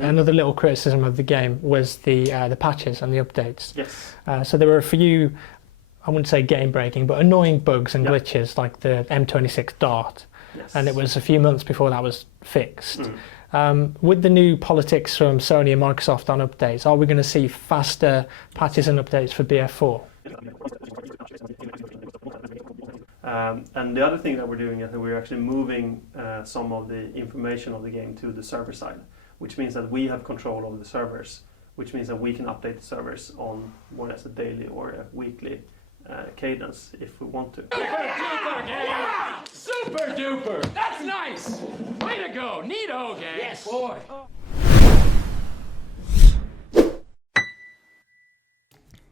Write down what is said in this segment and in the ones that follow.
another little criticism of the game was the patches and the updates. Yes. So there were a few, I wouldn't say game-breaking, but annoying bugs and glitches like the M26 dart. Yes. And it was a few months before that was fixed. With the new politics from Sony and Microsoft on updates, are we going to see faster patches and updates for BF4? And the other thing that we're doing is that we're actually moving some of the information of the game to the server side, which means that we have control over the servers, which means that we can update the servers on more or less a daily or a weekly cadence if we want to. Super duper! That's nice! Way to go! Neato, gang! Yes, boy!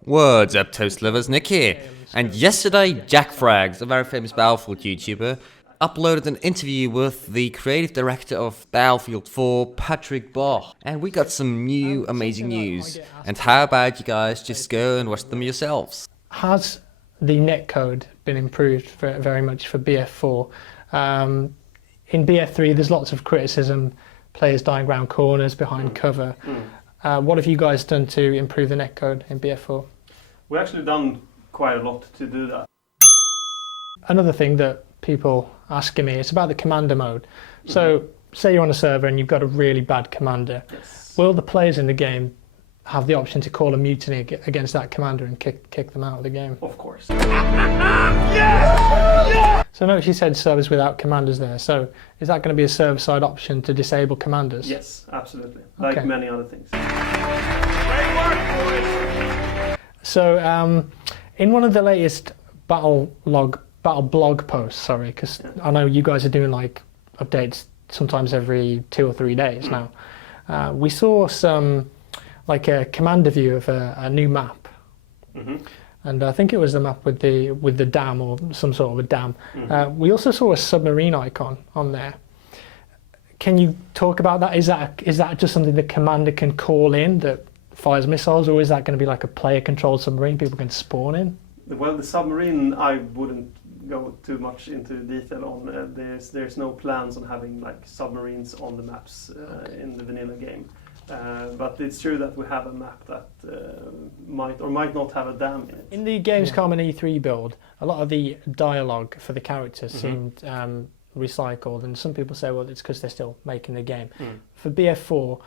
What's up, Toast lovers? Nick here. And yesterday, Jack Frags, a very famous Battlefield YouTuber, uploaded an interview with the creative director of Battlefield 4, Patrick Bach. And we got some new amazing news. And how about you guys just go and watch them yourselves? Has the netcode been improved very much for BF4? In BF3 there's lots of criticism, players dying around corners, behind cover. What have you guys done to improve the netcode in BF4? We've actually done quite a lot to do that. Another thing that people asking me, it's about the commander mode. So say you're on a server and you've got a really bad commander. Yes. Will the players in the game have the option to call a mutiny against that commander and kick them out of the game? Of course. So notice you said servers without commanders there. So is that going to be a server-side option to disable commanders? Yes, absolutely. Like many other things. Great work, boys! So in one of the latest battle blog posts, sorry, because I know you guys are doing like updates sometimes every 2 or 3 days now. We saw some like a commander view of a new map. And I think it was the map with the dam or some sort of a dam. We also saw a submarine icon on there. Can you talk about that? Is that just something the commander can call in that fires missiles, or is that going to be like a player-controlled submarine people can spawn in? Well, the submarine I wouldn't go too much into detail on. There's no plans on having like submarines on the maps in the vanilla game. But it's true that we have a map that might or might not have a dam in it. In the Gamescom and E3 build, a lot of the dialogue for the characters seemed recycled, and some people say, well, it's because they're still making the game. For BF4,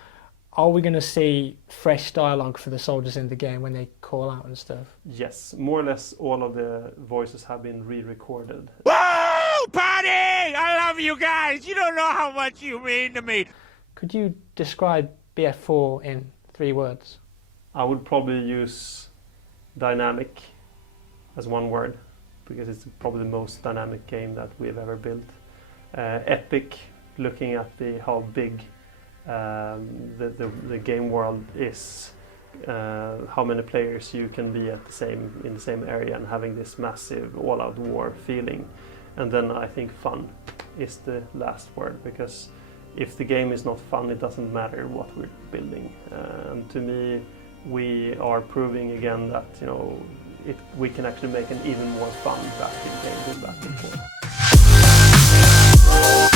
are we going to see fresh dialogue for the soldiers in the game when they call out and stuff? Yes, more or less all of the voices have been re-recorded. Whoa! Party! I love you guys! You don't know how much you mean to me! Could you describe BF4 in 3 words? I would probably use dynamic as one word, because it's probably the most dynamic game that we've ever built. Epic, looking at how big the game world is, how many players you can be in the same area and having this massive all-out war feeling. And then I think fun is the last word, because if the game is not fun, it doesn't matter what we're building. And to me, we are proving again that we can actually make an even more fun basket game than Battlefield 4.